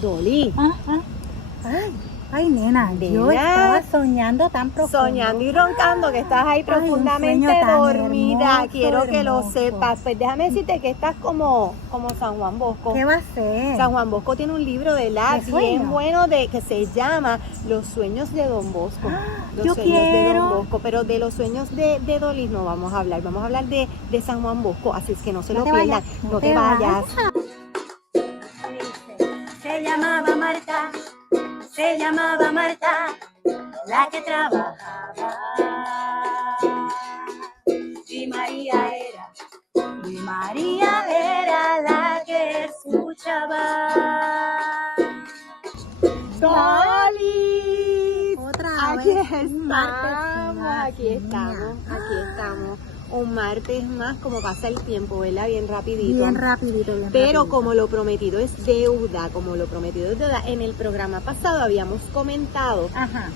Dolly, Ay, nena, yo Nena. estaba soñando tan profundo. soñando y roncando que estás ahí un profundamente sueño tan dormida. hermoso, Quiero que lo hermoso. sepas. Pues déjame decirte que estás como San Juan Bosco. ¿Qué va a ser? San Juan Bosco tiene un libro de la ¿De bien sueños? bueno que se llama Los sueños de Don Bosco. Los yo sueños de quiero. Don Bosco, pero de los sueños de Dolly no vamos a hablar. Vamos a hablar de San Juan Bosco, así es que no se No lo te pierdan. vayas, No te vayas. Se llamaba Marta, se llamaba Marta, la que trabajaba. Y María era la que escuchaba. Dolly, Otra aquí vez, un martes estamos, más, aquí niña. estamos, aquí estamos. Un martes más, como pasa el tiempo, ¿verdad? Bien rapidito. Bien rapidito, bien Pero rapidito. como lo prometido es deuda, en el programa pasado habíamos comentado Ajá.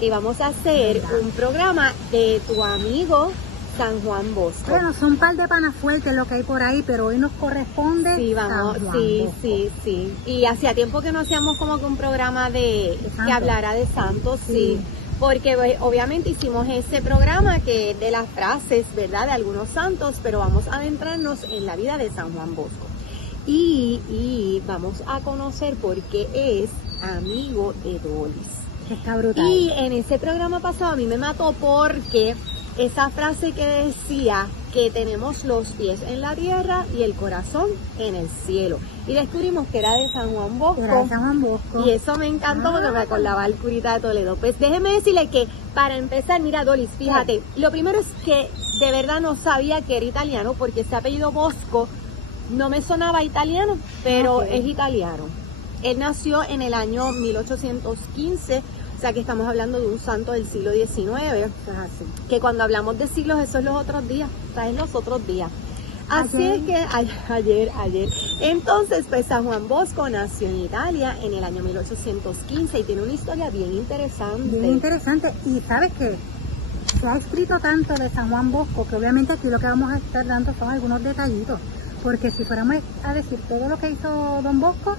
que íbamos a hacer ¿Verdad? un programa de tu amigo San Juan Bosco. Bueno, son un par de panas fuertes lo que hay por ahí, pero hoy nos corresponde Sí, vamos, San Juan sí, Bosco. sí. Y hacía tiempo que no hacíamos como que un programa De que santos. hablara de santos, sí. Sí. Porque pues, obviamente hicimos ese programa que de las frases, ¿verdad? De algunos santos, pero vamos a adentrarnos en la vida de San Juan Bosco. Y vamos a conocer por qué es amigo de Dolis. Está brutal. Y en ese programa pasado a mí me mató porque esa frase que decía que tenemos los pies en la tierra y el corazón en el cielo. Y descubrimos que era de San Juan Bosco. Era de San Juan Bosco. Y eso me encantó porque me acordaba al curita de Toledo. Pues déjeme decirle que para empezar, mira Dolis, fíjate, lo primero es que de verdad no sabía que era italiano porque ese apellido Bosco no me sonaba italiano, pero Ok. es italiano. Él nació en el año 1815, o sea que estamos hablando de un santo del siglo XIX, Así. que cuando hablamos de siglos, eso es los otros días, o sea, es los otros días. Así Ayer. es que ayer. Entonces, pues San Juan Bosco nació en Italia en el año 1815 y tiene una historia bien interesante. Bien interesante. Y sabes que se ha escrito tanto de San Juan Bosco que obviamente aquí lo que vamos a estar dando son algunos detallitos. Porque si fuéramos a decir todo lo que hizo Don Bosco,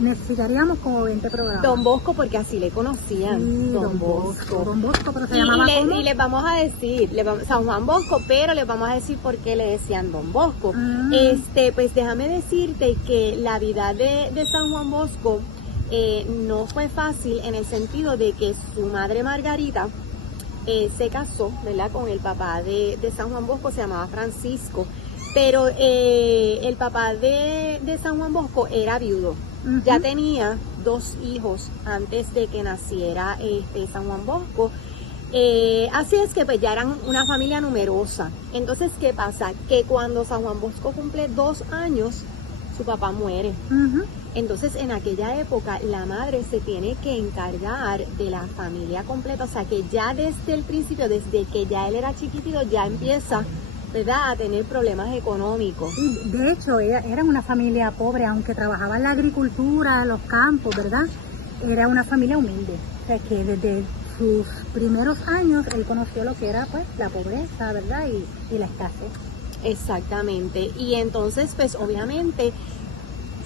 necesitaríamos como 20 programas. Don Bosco, porque así le conocían. Sí, Don Bosco. Don Bosco, pero se llamaba ¿cómo? Y les vamos a decir, San Juan Bosco, pero les vamos a decir por qué le decían Don Bosco. Ah. Pues déjame decirte que la vida de San Juan Bosco no fue fácil en el sentido de que su madre Margarita se casó, ¿verdad? Con el papá de San Juan Bosco, se llamaba Francisco, pero el papá de San Juan Bosco era viudo. Ujú. Ya tenía 2 hijos antes de que naciera San Juan Bosco. Así es que pues ya eran una familia numerosa. Entonces, ¿qué pasa? Que cuando San Juan Bosco cumple 2 años, su papá muere. Ujú. Entonces, en aquella época, la madre se tiene que encargar de la familia completa. O sea, que ya desde el principio, desde que ya él era chiquitito, ya empieza, ¿verdad?, a tener problemas económicos. Y de hecho, eran una familia pobre, aunque trabajaba en la agricultura, los campos, ¿verdad? Era una familia humilde. O sea, que desde sus primeros años él conoció lo que era, pues, la pobreza, ¿verdad? Y la escasez. Exactamente. Y entonces, pues, obviamente,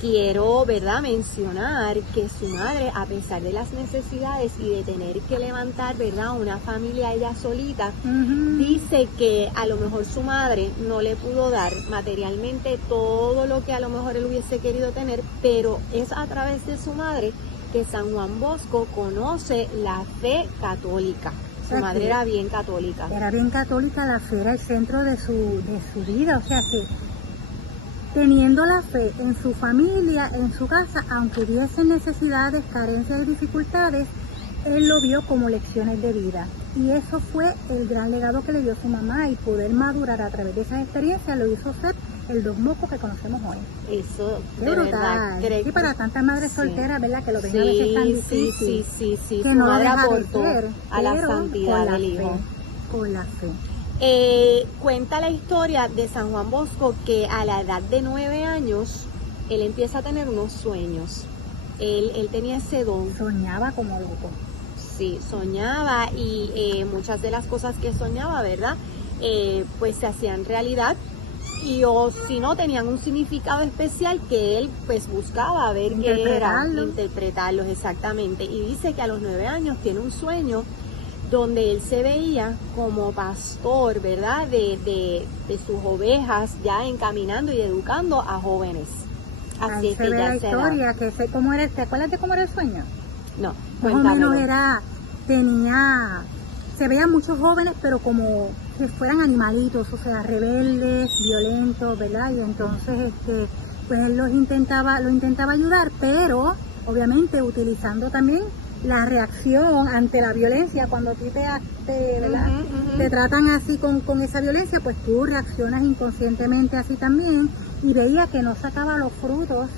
quiero, ¿verdad?, mencionar que su madre, a pesar de las necesidades y de tener que levantar, ¿verdad?, una familia ella solita, Ujú. dice que a lo mejor su madre no le pudo dar materialmente todo lo que a lo mejor él hubiese querido tener, pero es a través de su madre que San Juan Bosco conoce la fe católica. Su Ok. madre era bien católica. Era bien católica, la fe era el centro de su vida, o sea que teniendo la fe en su familia, en su casa, aunque hubiesen necesidades, carencias y dificultades, él lo vio como lecciones de vida. Y eso fue el gran legado que le dio su mamá y poder madurar a través de esas experiencias lo hizo ser el Don Bosco que conocemos hoy. Eso, Qué de brutal. verdad. Sí, para tantas madres Sí. solteras, ¿verdad? Que lo ven a veces tan difícil. Sí. Que Su no lo madre deja de aportó ser, a la pero santidad con la del fe, hijo. con la fe. Cuenta la historia de San Juan Bosco que a la edad de 9 años él empieza a tener unos sueños. Él tenía ese don, Soñaba como loco. sí, soñaba y muchas de las cosas que soñaba, ¿verdad? Pues se hacían realidad. o si no tenían un significado especial que él pues buscaba ver qué era, interpretarlos exactamente. Y dice que a los 9 años tiene un sueño donde él se veía como pastor, ¿verdad? De sus ovejas, ya encaminando y educando a jóvenes. Así ahí es se que ve ya la se da. historia, que sé cómo era, ¿te acuerdas de cómo era el sueño? No, Más o menos cuéntamelo. se veían muchos jóvenes, pero como que fueran animalitos, o sea, rebeldes, violentos, ¿verdad? Y entonces, pues él lo intentaba ayudar, pero obviamente utilizando también la reacción ante la violencia. Cuando a ti ¿verdad? Te tratan así con esa violencia, pues tú reaccionas inconscientemente así también, y veía que no sacaba los frutos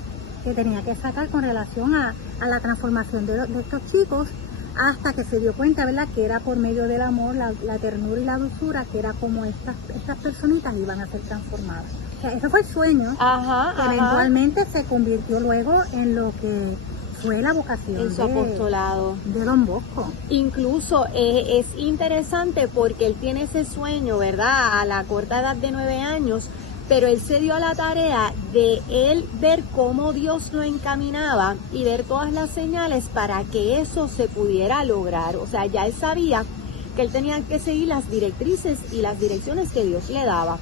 que tenía que sacar con relación a la transformación de estos chicos, hasta que se dio cuenta, ¿verdad?, que era por medio del amor, la ternura y la dulzura, que era como estas personitas iban a ser transformadas. O sea, ese fue el sueño, que eventualmente se convirtió luego en lo que fue la vocación en su apostolado de Don Bosco. Incluso es interesante porque él tiene ese sueño, ¿verdad?, a la corta edad de 9 años, pero él se dio a la tarea de él ver cómo Dios lo encaminaba y ver todas las señales para que eso se pudiera lograr. O sea, ya él sabía que él tenía que seguir las directrices y las direcciones que Dios le daba.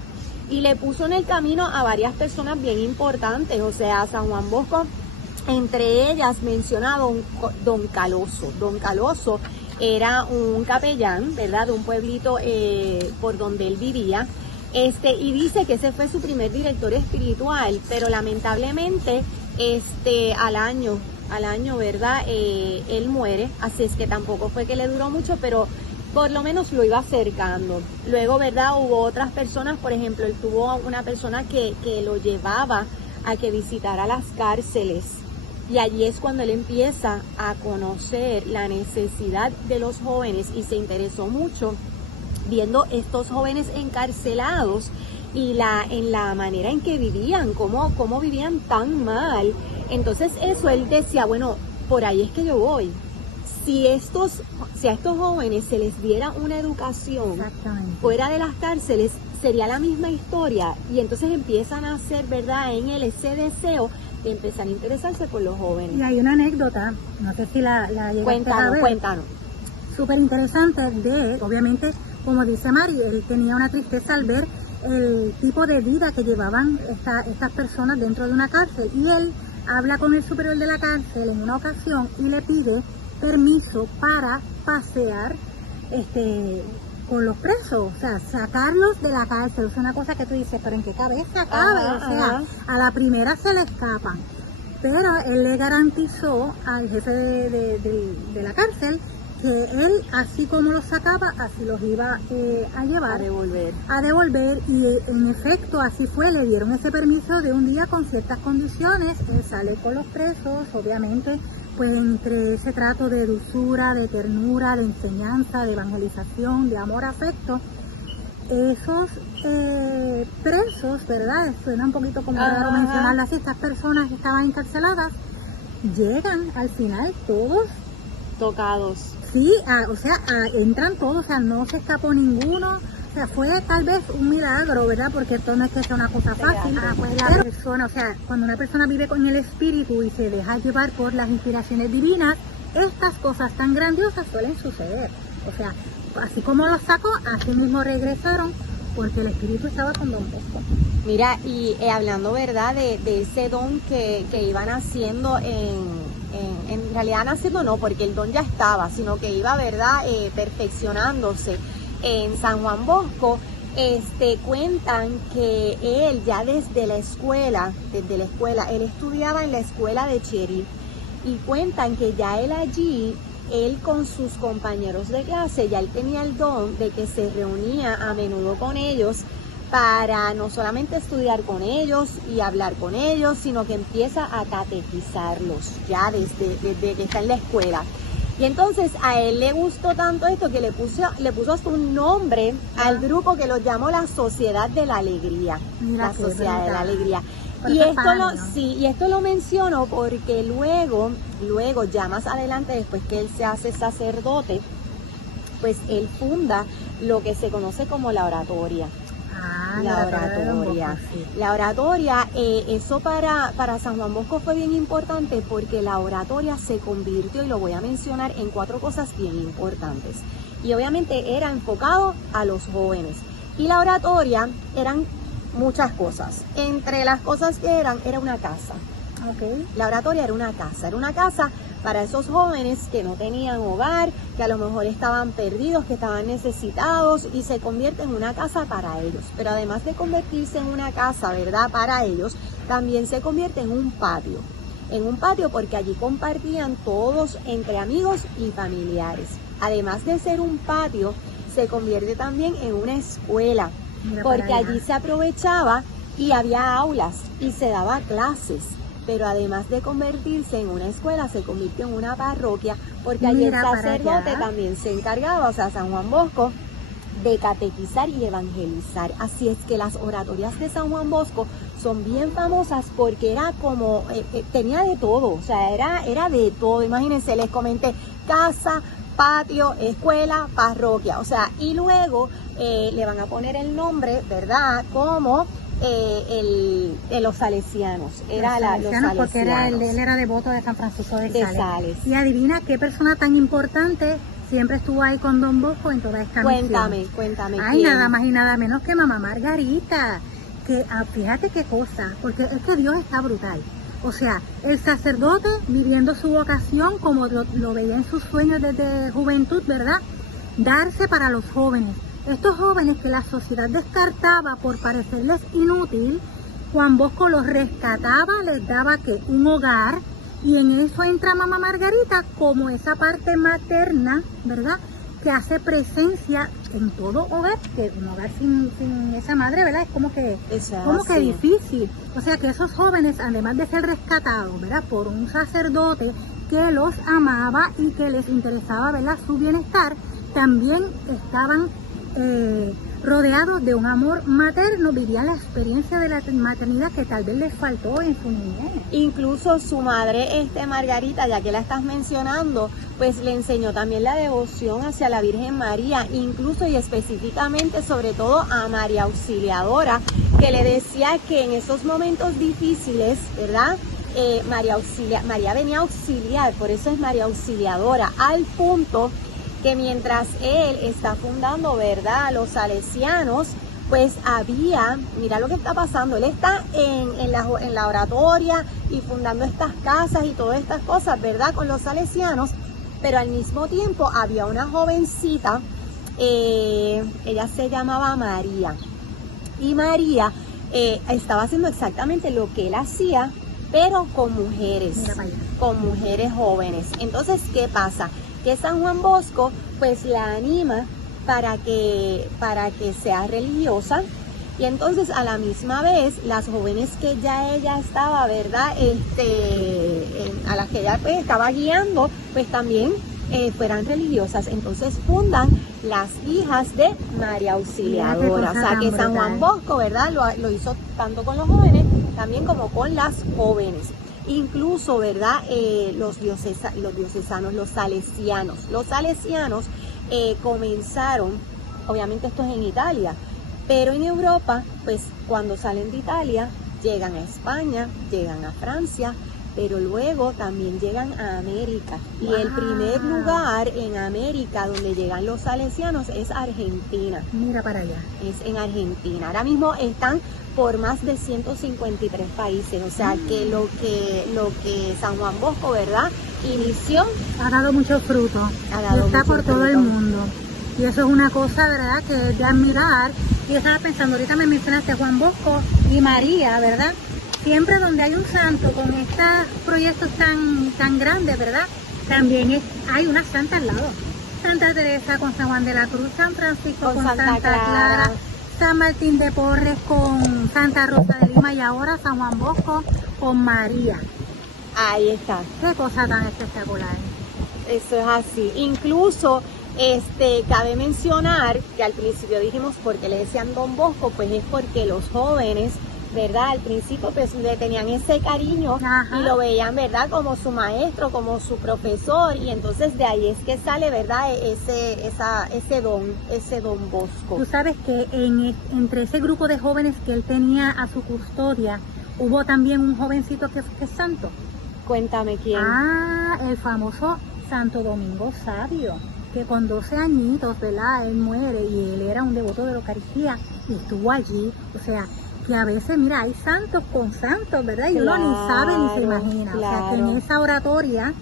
Y le puso en el camino a varias personas bien importantes, o sea, a San Juan Bosco, entre ellas menciona Don Caloso. Don Caloso era un capellán, ¿verdad?, de un pueblito por donde él vivía. Y dice que ese fue su primer director espiritual, pero lamentablemente al año, ¿verdad?, él muere, así es que tampoco fue que le duró mucho, pero por lo menos lo iba acercando. Luego, ¿verdad?, hubo otras personas, por ejemplo, él tuvo una persona que lo llevaba a que visitara las cárceles, y allí es cuando él empieza a conocer la necesidad de los jóvenes y se interesó mucho viendo estos jóvenes encarcelados y en la manera en que vivían, cómo vivían tan mal. Entonces eso él decía, bueno, por ahí es que yo voy. Si a estos jóvenes se les diera una educación fuera de las cárceles, sería la misma historia. Y entonces empiezan a hacer, ¿verdad?, en él ese deseo de empezar a interesarse por los jóvenes. Y hay una anécdota, no sé si la llegaste a ver. Cuéntanos. Súper interesante obviamente, como dice Mari, él tenía una tristeza al ver el tipo de vida que llevaban estas personas dentro de una cárcel, y él habla con el superior de la cárcel en una ocasión y le pide permiso para pasear con los presos, o sea, sacarlos de la cárcel. Es una cosa que tú dices, pero ¿en qué cabeza cabe? O sea, a la primera se le escapan, pero él le garantizó al jefe de la cárcel que él, así como los sacaba, así los iba a llevar, a devolver, y en efecto así fue. Le dieron ese permiso de un día con ciertas condiciones. Él sale con los presos, obviamente, pues entre ese trato de dulzura, de ternura, de enseñanza, de evangelización, de amor, afecto. Esos presos, ¿verdad?, suena un poquito como raro mencionarlo así, estas personas que estaban encarceladas, llegan al final todos tocados. Sí, entran todos, o sea, no se escapó ninguno. O sea, fue tal vez un milagro, ¿verdad? Porque esto no es que sea una cosa fácil. Pues la persona, o sea, cuando una persona vive con el espíritu y se deja llevar por las inspiraciones divinas, estas cosas tan grandiosas suelen suceder. O sea, así como los sacó, así mismo regresaron, porque el espíritu estaba con Don Bosco. Mira, y hablando, ¿verdad?, de ese don que iban haciendo en realidad naciendo no, porque el don ya estaba, sino que iba, ¿verdad?, perfeccionándose en San Juan Bosco. Cuentan que él ya desde la escuela, él estudiaba en la escuela de Cherí, y cuentan que ya él allí, él con sus compañeros de clase, ya él tenía el don de que se reunía a menudo con ellos para no solamente estudiar con ellos y hablar con ellos, sino que empieza a catequizarlos ya desde que está en la escuela. Y entonces a él le gustó tanto esto que le puso hasta un nombre al grupo que lo llamó la Sociedad de la Alegría. La Sociedad de la Alegría. Y esto lo menciono porque luego, ya más adelante, después que él se hace sacerdote, pues él funda lo que se conoce como la oratoria. La de Don oratoria. Bosco, sí. La oratoria, eso para San Juan Bosco fue bien importante porque la oratoria se convirtió, y lo voy a mencionar, en 4 cosas bien importantes. Y obviamente era enfocado a los jóvenes. Y la oratoria eran muchas cosas. Entre las cosas que era una casa. Okay. La oratoria era una casa para esos jóvenes que no tenían hogar, que a lo mejor estaban perdidos, que estaban necesitados, y se convierte en una casa para ellos. Pero además de convertirse en una casa, ¿verdad?, para ellos, también se convierte en un patio. En un patio porque allí compartían todos entre amigos y familiares. Además de ser un patio, se convierte también en una escuela, porque allí se aprovechaba y había aulas y se daba clases. Pero además de convertirse en una escuela, se convirtió en una parroquia, porque allí el sacerdote también se encargaba, o sea, San Juan Bosco, de catequizar y evangelizar. Así es que las oratorias de San Juan Bosco son bien famosas porque era como, tenía de todo, o sea, era de todo. Imagínense, les comenté, casa, patio, escuela, parroquia, o sea, y luego le van a poner el nombre, ¿verdad?, como los salesianos. Era los salesianos, porque él era devoto de San Francisco de Sales. Y adivina qué persona tan importante siempre estuvo ahí con Don Bosco en toda esta misión. Cuéntame. Ay, ¿quién? Nada más y nada menos que Mamá Margarita. Que fíjate qué cosa, porque es que Dios está brutal. O sea, el sacerdote viviendo su vocación como lo veía en sus sueños desde juventud, ¿verdad? Darse para los jóvenes. Estos jóvenes que la sociedad descartaba por parecerles inútil, Juan Bosco los rescataba, les daba un hogar, y en eso entra Mamá Margarita como esa parte materna, ¿verdad?, que hace presencia en todo hogar, que un hogar sin esa madre, ¿verdad?, es como que difícil. O sea que esos jóvenes, además de ser rescatados, ¿verdad?, por un sacerdote que los amaba y que les interesaba, ¿verdad?, su bienestar, también estaban rodeados de un amor materno, vivían la experiencia de la maternidad que tal vez les faltó en su niñez. Incluso su madre, Margarita, ya que la estás mencionando, pues le enseñó también la devoción hacia la Virgen María, incluso y específicamente, sobre todo a María Auxiliadora, que le decía que en esos momentos difíciles, ¿verdad?, María venía a auxiliar, por eso es María Auxiliadora, al punto que mientras él está fundando, ¿verdad?, los salesianos, pues mira lo que está pasando, él está en la oratoria y fundando estas casas y todas estas cosas, ¿verdad?, con los salesianos, pero al mismo tiempo había una jovencita, ella se llamaba María, y María estaba haciendo exactamente lo que él hacía, pero con mujeres jóvenes. Entonces, ¿qué pasa? Que San Juan Bosco pues la anima para que sea religiosa, y entonces a la misma vez las jóvenes que ya ella estaba, ¿verdad?, a las que ella pues estaba guiando, pues también fueran religiosas. Entonces fundan las hijas de María Auxiliadora. O sea que San Juan Bosco, ¿verdad?, lo hizo tanto con los jóvenes también como con las jóvenes. Incluso, ¿verdad?, los diocesanos, los salesianos comenzaron, obviamente esto es en Italia, pero en Europa, pues cuando salen de Italia, llegan a España, llegan a Francia, pero luego también llegan a América. Y el primer lugar en América donde llegan los salesianos es Argentina. Mira para allá. Es en Argentina. Ahora mismo están por más de 153 países, o sea que lo que San Juan Bosco, ¿verdad?, inició, ha dado mucho fruto, está por todo el mundo, y eso es una cosa, ¿verdad?, que es de admirar. Y estaba pensando, ahorita me mencionaste Juan Bosco y María, ¿verdad?, siempre donde hay un santo con estos proyectos tan grandes, ¿verdad?, también hay una santa al lado. Santa Teresa con San Juan de la Cruz, San Francisco con Santa Clara, San Martín de Porres con Santa Rosa de Lima, y ahora San Juan Bosco con María. Ahí está. Qué cosa tan espectacular. Eso es así. Incluso cabe mencionar que al principio dijimos por qué le decían Don Bosco, pues es porque los jóvenes ¿verdad? Al principio pues le tenían ese cariño Ajá. y lo veían, ¿verdad? Como su maestro, como su profesor, y entonces de ahí es que sale, ¿verdad? Ese don Bosco. Tú sabes que entre ese grupo de jóvenes que él tenía a su custodia, hubo también un jovencito que fue santo. Cuéntame quién. El famoso Santo Domingo Sabio, que con 12 añitos, ¿verdad? Él muere y él era un devoto de la Eucaristía y estuvo allí. O sea, que a veces, mira, hay santos con santos, ¿verdad? Y uno ni sabe ni se imagina. O sea, que en esa oratoria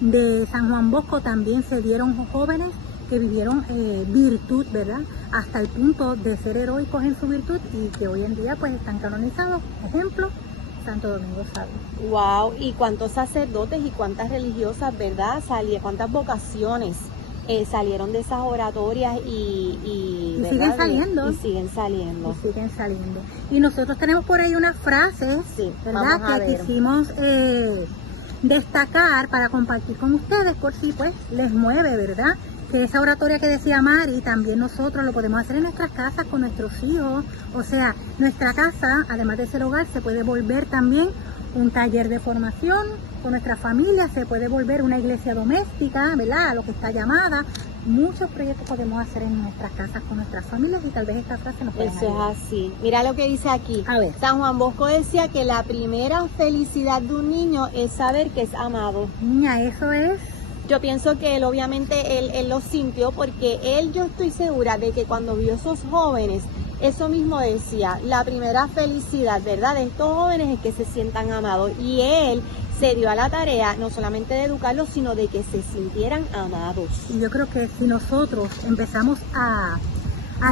de San Juan Bosco también se dieron jóvenes que vivieron virtud, ¿verdad? Hasta el punto de ser heroicos en su virtud y que hoy en día pues están canonizados. Ejemplo, Santo Domingo Sabio. Wow, y cuántos sacerdotes y cuántas religiosas, ¿verdad? Cuántas vocaciones salieron de esas oratorias y ¿verdad? Siguen saliendo. Y siguen saliendo. Y siguen saliendo. Y nosotros tenemos por ahí unas frases, Sí, ¿verdad? vamos a Que ver. quisimos destacar para compartir con ustedes por si pues les mueve, ¿verdad? Que esa oratoria que decía Mari, también nosotros lo podemos hacer en nuestras casas con nuestros hijos. O sea, nuestra casa, además de ser hogar, se puede volver también un taller de formación con nuestra familia, se puede volver una iglesia doméstica, ¿verdad? A lo que está llamada. Muchos proyectos podemos hacer en nuestras casas con nuestras familias y tal vez esta frase nos pueda Eso ayudar. es así. Mira lo que dice aquí. A ver. San Juan Bosco decía que la primera felicidad de un niño es saber que es amado. Niña, eso es. Yo pienso que él, obviamente, él lo sintió porque yo estoy segura de que cuando vio esos jóvenes, eso mismo decía, la primera felicidad, ¿verdad? De estos jóvenes es que se sientan amados. Y él se dio a la tarea no solamente de educarlos, sino de que se sintieran amados. Y yo creo que si nosotros empezamos a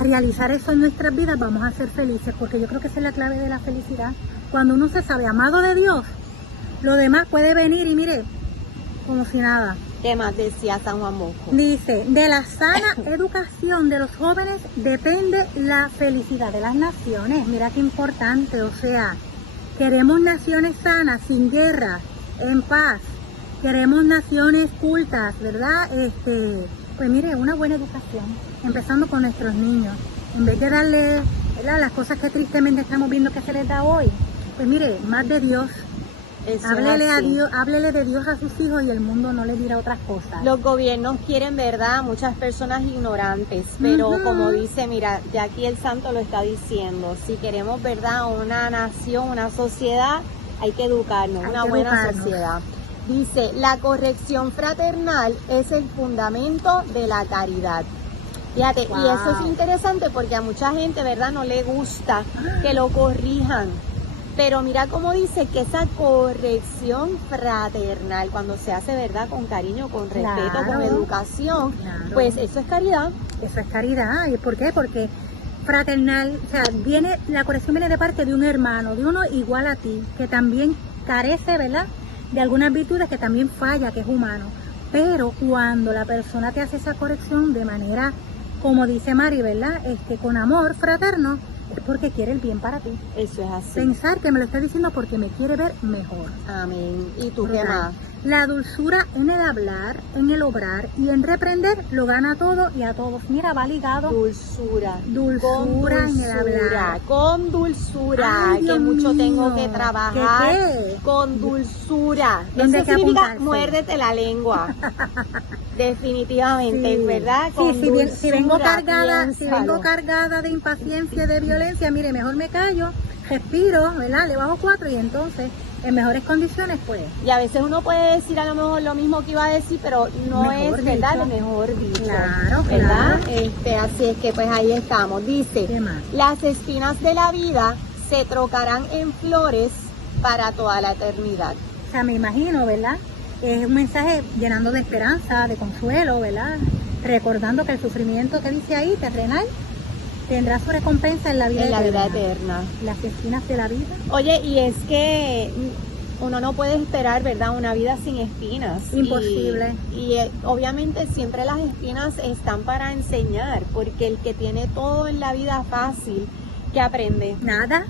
realizar eso en nuestras vidas, vamos a ser felices, porque yo creo que esa es la clave de la felicidad. Cuando uno se sabe amado de Dios, lo demás puede venir y mire, como si nada. ¿Qué más decía San Juan Bosco? Dice, de la sana educación de los jóvenes depende la felicidad de las naciones. Mira qué importante, o sea, queremos naciones sanas, sin guerra, en paz. Queremos naciones cultas, ¿verdad? Pues mire, una buena educación, empezando con nuestros niños. En vez de darle, ¿verdad?, las cosas que tristemente estamos viendo que se les da hoy, pues mire, más de Dios. Eso Háblele es a así. Dios, háblele de Dios a sus hijos y el mundo no le dirá otras cosas. Los gobiernos quieren, ¿verdad?, muchas personas ignorantes, pero Ujú. como dice, mira, ya aquí el santo lo está diciendo, si queremos, ¿verdad?, una nación, una sociedad, hay que educarnos, Hay una que buena educarnos. sociedad. Dice, la corrección fraternal es el fundamento de la caridad. Fíjate, y eso es Wow. interesante porque a mucha gente, ¿verdad?, no le gusta que lo corrijan. Pero mira cómo dice que esa corrección fraternal, cuando se hace, ¿verdad?, con cariño, con respeto, Claro. con educación, Claro. pues eso es caridad. Eso es caridad. ¿Y por qué? Porque fraternal, o sea, la corrección viene de parte de un hermano, de uno igual a ti, que también carece, ¿verdad?, de algunas virtudes, que también falla, que es humano. Pero cuando la persona te hace esa corrección de manera, como dice Mari, ¿verdad?, con amor fraterno, es porque quiere el bien para ti. Eso es así. Pensar que me lo está diciendo porque me quiere ver mejor. Amén. ¿Y tú qué ¿Verdad? más? La dulzura en el hablar, en el obrar y en reprender lo gana todo y a todos. Mira, va ligado. Dulzura. Dulzura Con en el hablar. Con dulzura. Ay, que Dios mucho mío. tengo que trabajar. ¿Qué? Con dulzura. ¿Dónde hay Eso que significa apuntarse? muérdete la lengua. Definitivamente, Sí. ¿verdad? Sí, Con si vengo dulzura, cargada, si vengo piénsalo. cargada de impaciencia y de violencia, mire, mejor me callo, respiro, ¿verdad? Le bajo 4 y entonces, en mejores condiciones, pues. Y a veces uno puede decir a lo mejor lo mismo que iba a decir, pero no Mejor es, ¿verdad?, dicho. lo mejor dicho. Claro, ¿verdad? claro. Así es que pues ahí estamos. Dice, ¿Qué más? las espinas de la vida se trocarán en flores para toda la eternidad. O sea, me imagino, ¿verdad? Es un mensaje llenando de esperanza, de consuelo, ¿verdad? Recordando que el sufrimiento que dice ahí, terrenal, tendrá su recompensa en la vida En la vida eterna. eterna. Las espinas de la vida. Oye, y es que uno no puede esperar, ¿verdad?, una vida sin espinas. Imposible. Y obviamente siempre las espinas están para enseñar, porque el que tiene todo en la vida fácil, ¿qué aprende? Nada,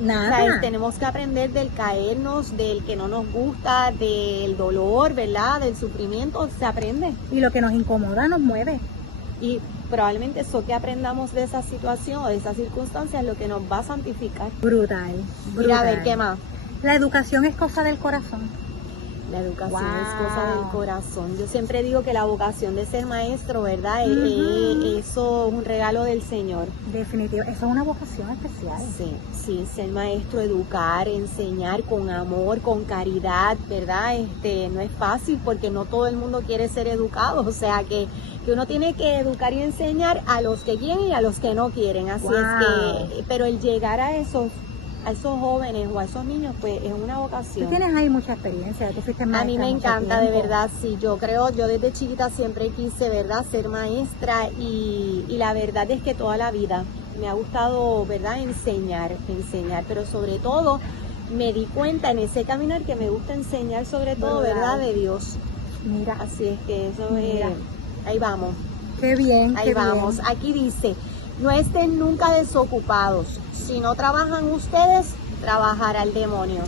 O nada. sea, tenemos que aprender del caernos, del que no nos gusta, del dolor, ¿verdad?, del sufrimiento, se aprende. Y lo que nos incomoda nos mueve. Y probablemente eso que aprendamos de esa situación o de esa circunstancia es lo que nos va a santificar. Brutal, brutal. Mira, a ver, ¿qué más? La educación es cosa del corazón. La educación Wow. es cosa del corazón. Yo siempre digo que la vocación de ser maestro, ¿verdad? Eso es un regalo del Señor. Definitivo, eso es una vocación especial. Sí, sí, ser maestro, educar, enseñar con amor, con caridad, ¿verdad? No es fácil porque no todo el mundo quiere ser educado, o sea que uno tiene que educar y enseñar a los que quieren y a los que no quieren. Así Wow. es que, pero el llegar a esos jóvenes o a esos niños, pues es una Tú vocación. tienes ahí mucha experiencia, tú fuiste A maestra mí me mucho encanta, de tiempo. verdad, sí, yo desde chiquita siempre quise, ¿verdad?, ser maestra y la verdad es que toda la vida me ha gustado, ¿verdad?, enseñar, pero sobre todo me di cuenta en ese caminar que me gusta enseñar sobre todo, ¿Verdad? ¿verdad?, de Dios. Mira, Así es que eso Mira. ahí vamos. qué bien, Ahí qué vamos. bien. Aquí dice, no estén nunca desocupados. Si no trabajan ustedes, trabajará el demonio.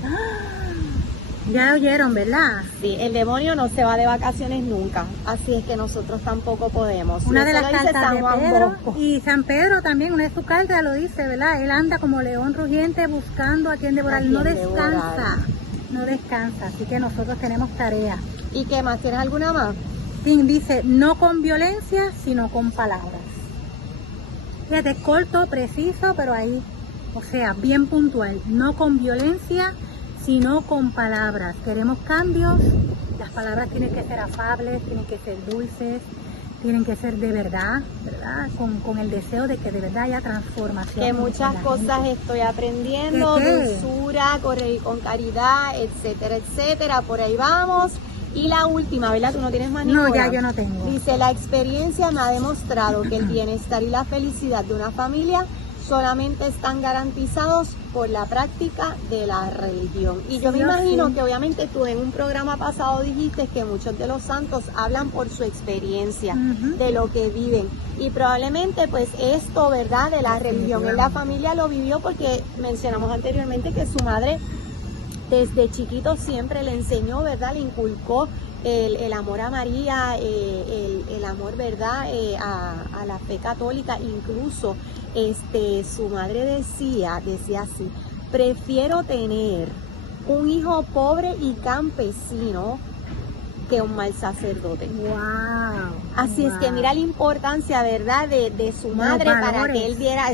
Ya oyeron, ¿verdad? Sí, el demonio no se va de vacaciones nunca. Así es que nosotros tampoco podemos. Una de Eso las lo dice cartas San de Juan Pedro, Bosco. y San Pedro también, una de sus cartas lo dice, ¿verdad? Él anda como león rugiente buscando a quien devorar, A no quien descansa, devorar. no descansa, así que nosotros tenemos tarea. ¿Y qué más? ¿Tienes alguna más? Sí, dice, no con violencia, sino con palabras. Fíjate, corto, preciso, pero ahí, o sea, bien puntual. No con violencia, sino con palabras. Queremos cambios, las palabras tienen que ser afables, tienen que ser dulces, tienen que ser de verdad, ¿verdad? Con el deseo de que de verdad haya transformación. Que en muchas la cosas gente. estoy aprendiendo, ¿Qué? dulzura, correr con caridad, etcétera, etcétera. Por ahí vamos. Y la última, ¿verdad? Tú no tienes más No, ninguna. ya yo no tengo. Dice, la experiencia me ha demostrado que el bienestar y la felicidad de una familia solamente están garantizados por la práctica de la religión. Y yo me Sí, imagino sí. que obviamente tú en un programa pasado dijiste que muchos de los santos hablan por su experiencia, Ujú. de lo que viven. Y probablemente pues esto, ¿verdad? De la religión en la familia lo vivió porque mencionamos anteriormente que su madre desde chiquito siempre le enseñó, ¿verdad? Le inculcó el amor a María, el amor, ¿verdad? A la fe católica. Incluso su madre decía así, prefiero tener un hijo pobre y campesino que un mal sacerdote. Wow. Así es que wow. mira la importancia, ¿verdad? De su Los madre para valores. que él diera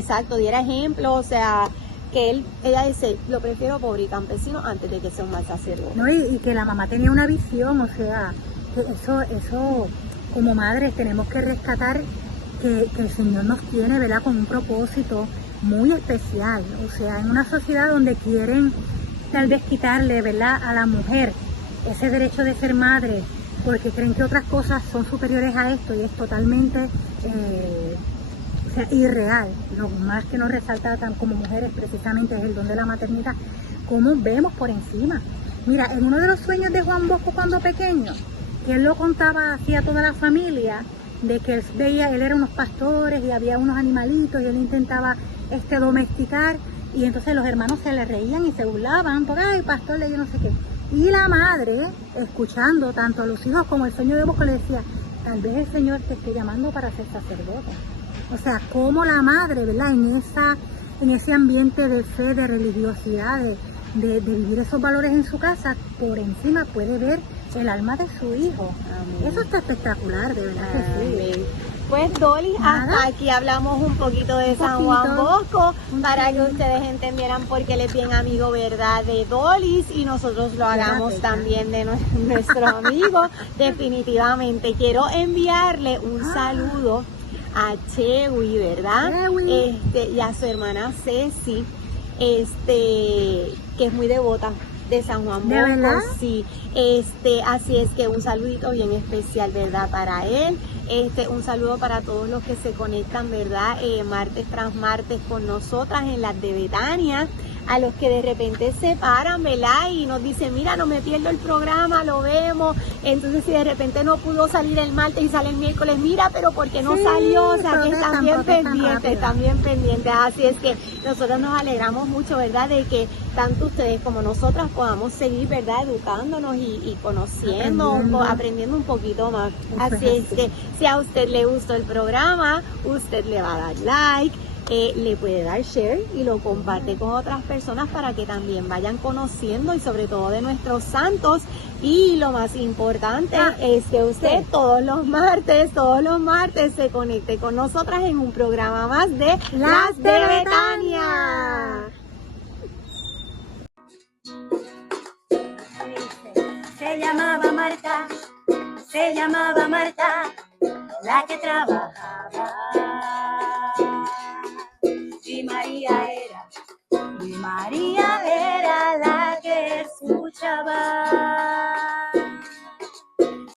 ejemplo, o sea, que ella dice, lo prefiero pobre y campesino antes de que sea un mal sacerdote. ¿No? Y que la mamá tenía una visión, o sea, que eso como madres tenemos que rescatar que el Señor nos tiene, ¿verdad? Con un propósito muy especial, o sea, en una sociedad donde quieren tal vez quitarle, ¿verdad?, a la mujer ese derecho de ser madre, porque creen que otras cosas son superiores a esto y es totalmente o sea, irreal. Lo más que nos resalta como mujeres precisamente es el don de la maternidad, como vemos por encima. Mira, en uno de los sueños de Juan Bosco cuando pequeño, que él lo contaba así a toda la familia, de que él veía, él era unos pastores y había unos animalitos y él intentaba domesticar, y entonces los hermanos se le reían y se burlaban, porque ay, pastor, yo no sé qué. Y la madre, escuchando tanto a los hijos como el sueño de Bosco, le decía, tal vez el Señor te esté llamando para ser sacerdote. O sea, como la madre, ¿verdad?, en ese ambiente de fe, de religiosidad, de vivir esos valores en su casa, por encima puede ver el alma de su hijo. Amén. Eso está espectacular, de verdad que sí. Amén. Pues Dolly, Nada. hasta aquí hablamos un poquito de Un San poquito. Juan Bosco Un para que poquito. ustedes entendieran por qué él es bien amigo, ¿verdad?, de Dolly, y nosotros lo hagamos Fíjate. también de nuestro amigo. Definitivamente quiero enviarle un saludo a Chewi, ¿verdad? Chewi. Y a su hermana Ceci, que es muy devota de San Juan ¿De Bosco, verdad? sí, así es que un saludito bien especial, ¿verdad?, para él, un saludo para todos los que se conectan, ¿verdad?, martes tras martes con nosotras en las de Betania, a los que de repente se paran, ¿verdad? Y nos dicen, mira, no me pierdo el programa, lo vemos. Entonces, si de repente no pudo salir el martes y sale el miércoles, mira, pero ¿por qué no salió? O sea, que están bien pendientes, están bien pendientes. Así es que nosotros nos alegramos mucho, ¿verdad? De que tanto ustedes como nosotras podamos seguir, ¿verdad? Educándonos y conociendo, aprendiendo un poquito más. Así es que si a usted le gustó el programa, usted le va a dar like, le puede dar share y lo comparte con otras personas para que también vayan conociendo y sobre todo de nuestros santos. Y lo más importante es que usted todos los martes se conecte con nosotras en un programa más de Las de Betania. Se llamaba Marta, se llamaba Marta, la que trabajaba. Y María era la que escuchaba.